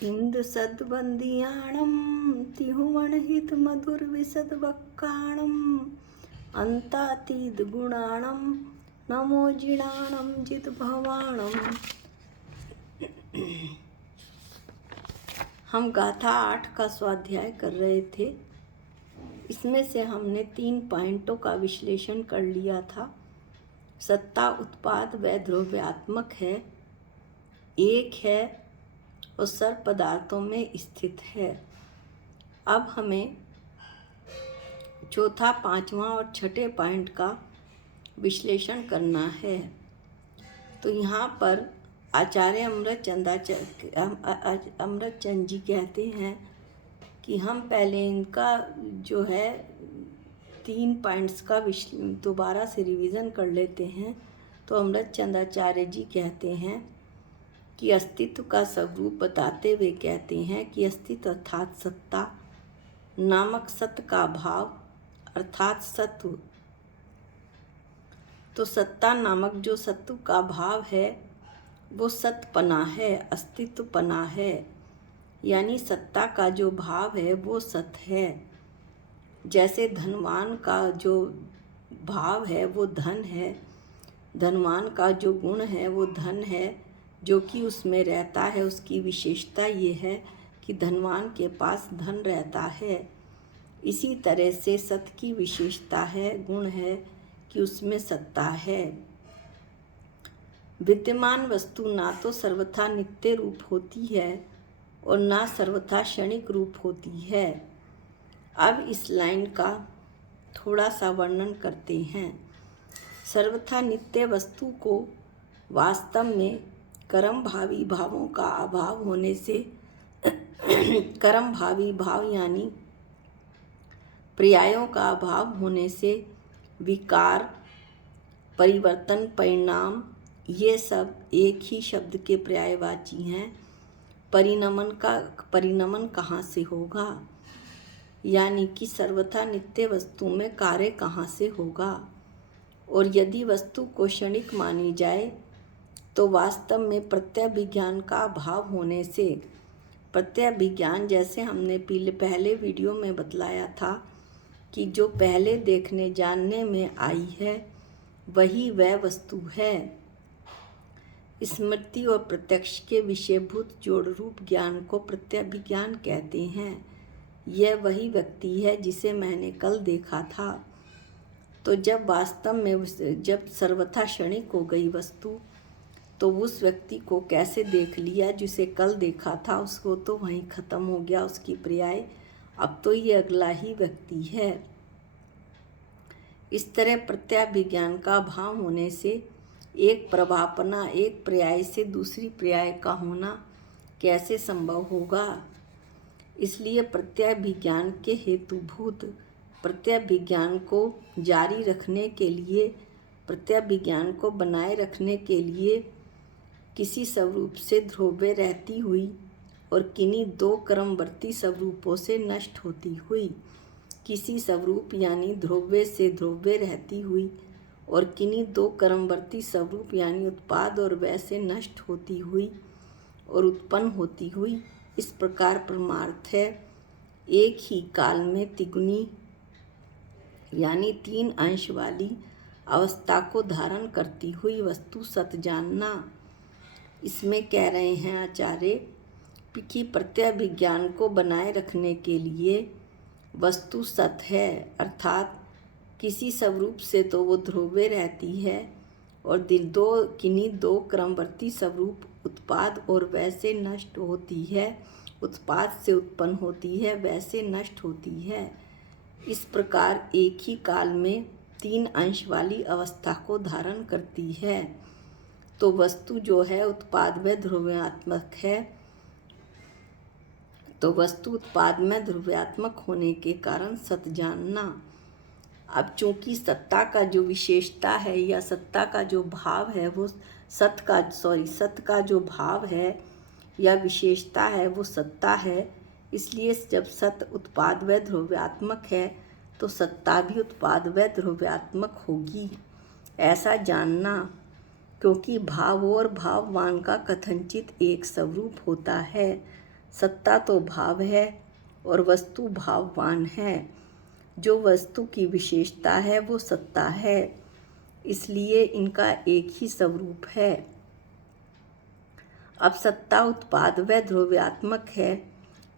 इंदु सद्वंदियाणं तिहुवनहित मधुर विशद वक्काणं अंतातीत गुणाणं नमो जिणाणं जित भवाणं। हम गाथा 8 का स्वाध्याय कर रहे थे। इसमें से हमने 3 पॉइंटों का विश्लेषण कर लिया था। सत्ता उत्पाद व द्रव्यात्मक है, एक है और सर्व पदार्थों में स्थित है। अब हमें चौथा, पांचवा और छठे पॉइंट का विश्लेषण करना है। तो यहाँ पर आचार्य अमृतचंद जी कहते हैं कि हम पहले इनका जो है 3 पॉइंट्स का दोबारा से रिवीजन कर लेते हैं। तो अमृतचंदाचार्य जी कहते हैं कि अस्तित्व का स्वरूप बताते हुए कहते हैं कि अस्तित्व अर्थात सत्ता नामक सत्य का भाव अर्थात सत्व। तो सत्ता नामक जो सत्व का भाव है वो सतपना है, अस्तित्वपना है। यानी सत्ता का जो भाव है वो सत है। जैसे धनवान का जो भाव है वो धन है, धनवान का जो गुण है वो धन है, जो कि उसमें रहता है। उसकी विशेषता ये है कि धनवान के पास धन रहता है। इसी तरह से सत की विशेषता है, गुण है कि उसमें सत्ता है। विद्यमान वस्तु ना तो सर्वथा नित्य रूप होती है और ना सर्वथा क्षणिक रूप होती है। अब इस लाइन का थोड़ा सा वर्णन करते हैं। सर्वथा नित्य वस्तु को वास्तव में कर्म भावी भावों का अभाव होने से कर्म भावी भाव यानी पर्यायों का अभाव होने से विकार, परिवर्तन, परिणाम ये सब एक ही शब्द के पर्यायवाची हैं। परिणमन कहाँ से होगा, यानी कि सर्वथा नित्य वस्तु में कार्य कहाँ से होगा। और यदि वस्तु को क्षणिक मानी जाए तो वास्तव में प्रत्यय विज्ञान का अभाव होने से, प्रत्यय विज्ञान जैसे हमने पहले वीडियो में बतलाया था कि जो पहले देखने जानने में आई है वही वह वस्तु है। स्मृति और प्रत्यक्ष के विषयभूत जोड़ रूप ज्ञान को प्रत्यय विज्ञान कहते हैं। यह वही व्यक्ति है जिसे मैंने कल देखा था। तो जब वास्तव में जब सर्वथा क्षणिक हो गई वस्तु तो उस व्यक्ति को कैसे देख लिया जिसे कल देखा था, उसको तो वहीं ख़त्म हो गया उसकी पर्याय। अब तो ये अगला ही व्यक्ति है। इस तरह प्रत्यय विज्ञान का भाव होने से एक प्रभापना, एक पर्याय से दूसरी पर्याय का होना कैसे संभव होगा। इसलिए प्रत्यय विज्ञान के हेतुभूत प्रत्यय विज्ञान को जारी रखने के लिए, प्रत्यय विज्ञान को बनाए रखने के लिए किसी स्वरूप से ध्रुव्य रहती हुई और किन्हीं 2 क्रमवर्ती स्वरूपों से नष्ट होती हुई, किसी स्वरूप यानी ध्रुव्य से ध्रुव्य रहती हुई और किन्हीं 2 क्रमवर्ती स्वरूप यानी उत्पाद और वय से नष्ट होती हुई और उत्पन्न होती हुई, इस प्रकार परमार्थ है। एक ही काल में तिगुनी यानी 3 अंश वाली अवस्था को धारण करती हुई वस्तु सत जानना। इसमें कह रहे हैं आचार्य कि प्रत्यय विज्ञान को बनाए रखने के लिए वस्तु सत है, अर्थात किसी स्वरूप से तो वो ध्रुव्य रहती है और किन्हीं 2 क्रमवर्ती स्वरूप उत्पाद और वय से नष्ट होती है, उत्पाद से उत्पन्न होती है, वय से नष्ट होती है। इस प्रकार एक ही काल में 3 अंश वाली अवस्था को धारण करती है। तो वस्तु जो है उत्पाद में ध्रुव्यात्मक है। तो वस्तु उत्पाद में ध्रुव्यात्मक होने के कारण सत जानना। अब चूंकि सत्ता का जो विशेषता है या सत्ता का जो भाव है वो सत का जो भाव है या विशेषता है वो सत्ता है। इसलिए जब सत उत्पाद व ध्रुव्यात्मक है तो सत्ता भी उत्पाद व ध्रुव्यात्मक होगी, ऐसा जानना। क्योंकि भाव और भाववान का कथनचित एक स्वरूप होता है, सत्ता तो भाव है और वस्तु भाववान है। जो वस्तु की विशेषता है वो सत्ता है, इसलिए इनका एक ही स्वरूप है। अब सत्ता उत्पाद व द्रव्यात्मक है।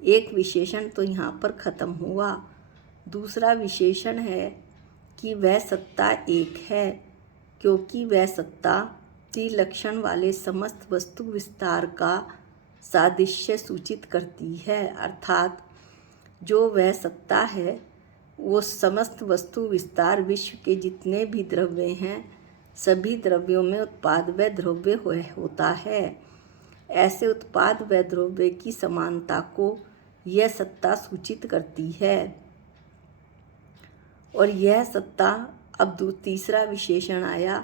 एक विशेषण तो यहाँ पर खत्म हुआ। दूसरा विशेषण है कि वह सत्ता एक है, क्योंकि वह सत्ता त्रिलक्षण वाले समस्त वस्तु विस्तार का सादृश्य सूचित करती है। अर्थात जो वह सत्ता है वो समस्त वस्तु विस्तार विश्व के जितने भी द्रव्य हैं, सभी द्रव्यों में उत्पाद व द्रव्य होता है। ऐसे उत्पाद व द्रव्य की समानता को यह सत्ता सूचित करती है। और यह सत्ता, अब तीसरा विशेषण आया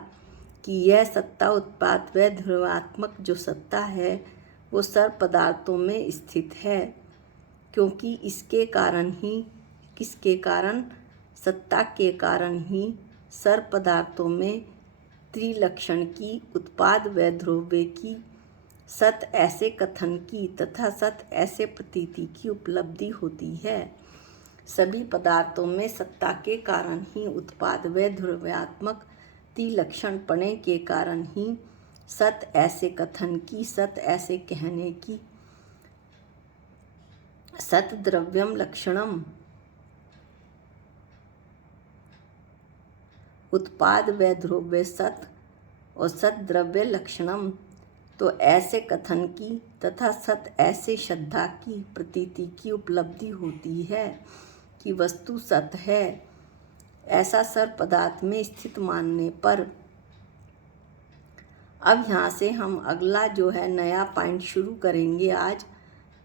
कि यह सत्ता उत्पाद व द्रव्यात्मक जो सत्ता है वो सर्व पदार्थों में स्थित है, क्योंकि इसके कारण ही, किसके कारण, सत्ता के कारण ही सर्व पदार्थों में त्रिलक्षण की, उत्पाद व द्रव्य की, सत ऐसे कथन की तथा सत ऐसे प्रतीति की उपलब्धि होती है। सभी पदार्थों में सत्ता के कारण ही, उत्पाद व द्रव्यात्मक त्रिलक्षण पने के कारण ही सत ऐसे कथन की, सत ऐसे कहने की, सत द्रव्यम लक्षणम, उत्पाद व द्रव्य सत और सत द्रव्य लक्षणम, तो ऐसे कथन की तथा सत ऐसे श्रद्धा की, प्रतीति की उपलब्धि होती है कि वस्तु सत है। ऐसा सर्व पदार्थ में स्थित मानने पर अब यहाँ से हम अगला जो है नया पॉइंट शुरू करेंगे आज,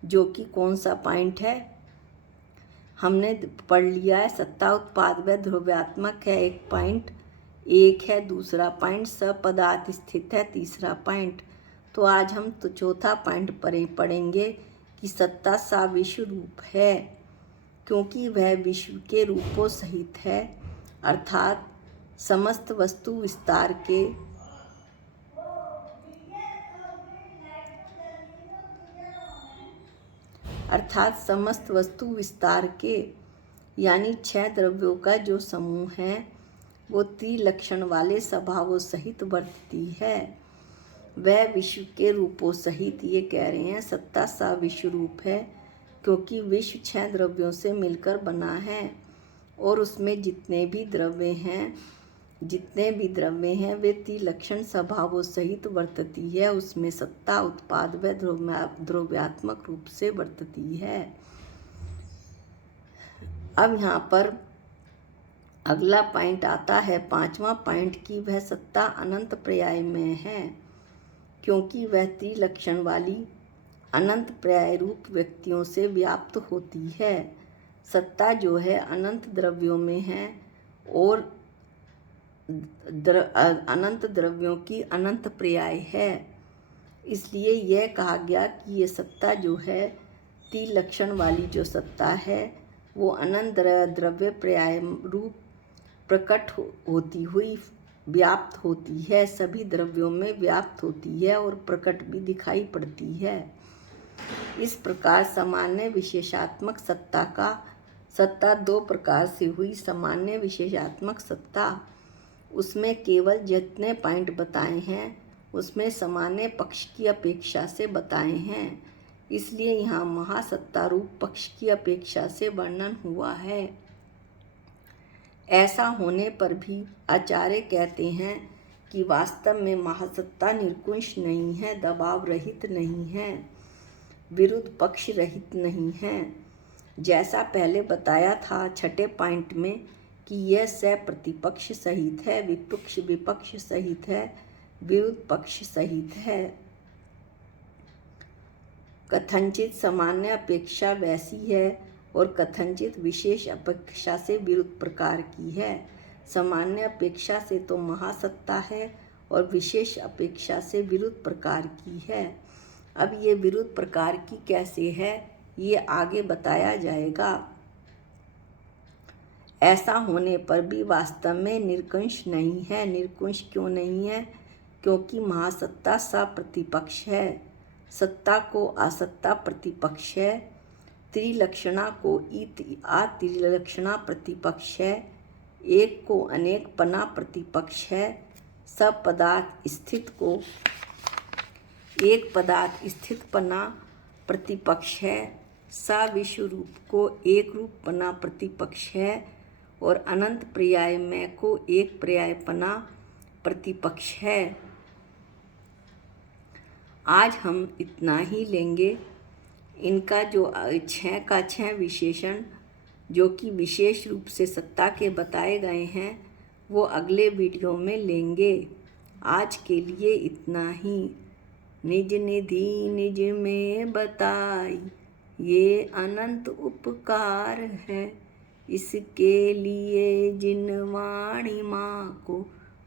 जो कि कौन सा पॉइंट है, हमने पढ़ लिया है सत्ता उत्पाद व द्रव्यात्मक है एक पॉइंट, एक है दूसरा पॉइंट सब पदार्थ स्थित है तीसरा पॉइंट। तो आज हम तो चौथा पॉइंट पढ़ेंगे कि सत्ता सा विश्व रूप है, क्योंकि वह विश्व के रूपों सहित है, अर्थात समस्त वस्तु विस्तार के यानी 6 द्रव्यों का जो समूह है वो त्रिलक्षण वाले स्वभावों सहित वर्तती है। वह विश्व के रूपों सहित, ये कह रहे हैं सत्ता सा विश्व रूप है, क्योंकि विश्व 6 द्रव्यों से मिलकर बना है और उसमें जितने भी द्रव्य हैं वे त्रिलक्षण स्वभावों सहित वर्तती है। उसमें सत्ता उत्पाद व द्रव्यात्मक रूप से वर्तती है। अब यहाँ पर अगला पॉइंट आता है, पांचवा पॉइंट, की वह सत्ता अनंत पर्याय में है, क्योंकि वह त्रिलक्षण वाली अनंत पर्याय रूप व्यक्तियों से व्याप्त होती है। सत्ता जो है अनंत द्रव्यों में है और अनंत द्रव्यों की अनंत पर्याय है। इसलिए यह कहा गया कि ये सत्ता जो है त्रिलक्षण वाली जो सत्ता है वो अनंत द्रव्य पर्याय रूप प्रकट होती हुई व्याप्त होती है, सभी द्रव्यों में व्याप्त होती है और प्रकट भी दिखाई पड़ती है। इस प्रकार सामान्य विशेषात्मक सत्ता 2 प्रकार से हुई। सामान्य विशेषात्मक सत्ता, उसमें केवल जितने पॉइंट बताए हैं उसमें सामान्य पक्ष की अपेक्षा से बताए हैं, इसलिए यहाँ महासत्ता रूप पक्ष की अपेक्षा से वर्णन हुआ है। ऐसा होने पर भी आचार्य कहते हैं कि वास्तव में महासत्ता निर्कुंश नहीं है, दबाव रहित नहीं है, विरुद्ध पक्ष रहित नहीं है। जैसा पहले बताया था 6ठे पॉइंट में कि यह प्रतिपक्ष सहित है, विपक्ष सहित है, विरुद्ध पक्ष सहित है। कथनचित सामान्य अपेक्षा वैसी है और कथनचित विशेष अपेक्षा से विरुद्ध प्रकार की है। सामान्य अपेक्षा से तो महासत्ता है और विशेष अपेक्षा से विरुद्ध प्रकार की है। अब ये विरुद्ध प्रकार की कैसे है ये आगे बताया जाएगा। ऐसा होने पर भी वास्तव में निर्कुंश नहीं है। निर्कुंश क्यों नहीं है? क्योंकि महासत्ता सप्रतिपक्ष है। सत्ता को असत्ता प्रतिपक्ष है, त्रिलक्षणा को अत्रिलक्षणा प्रतिपक्ष है, एक को अनेकपना प्रतिपक्ष है, सब पदार्थ स्थित को एक पदार्थ स्थितपना प्रतिपक्ष है, सविश्व रूप को एक रूपपना प्रतिपक्ष है और अनंत पर्यायमय को एक पर्यायपना प्रतिपक्ष है। आज हम इतना ही लेंगे। इनका जो 6 का 6 विशेषण जो कि विशेष रूप से सत्ता के बताए गए हैं वो अगले वीडियो में लेंगे। आज के लिए इतना ही। निज निधि निज में बताई ये अनंत उपकार है, इसके लिए जिन वाणी माँ को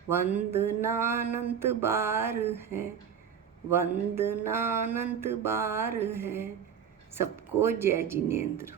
वंदनानंत बार है, वंदनानंत बार है। सबको जय जिनेंद्र।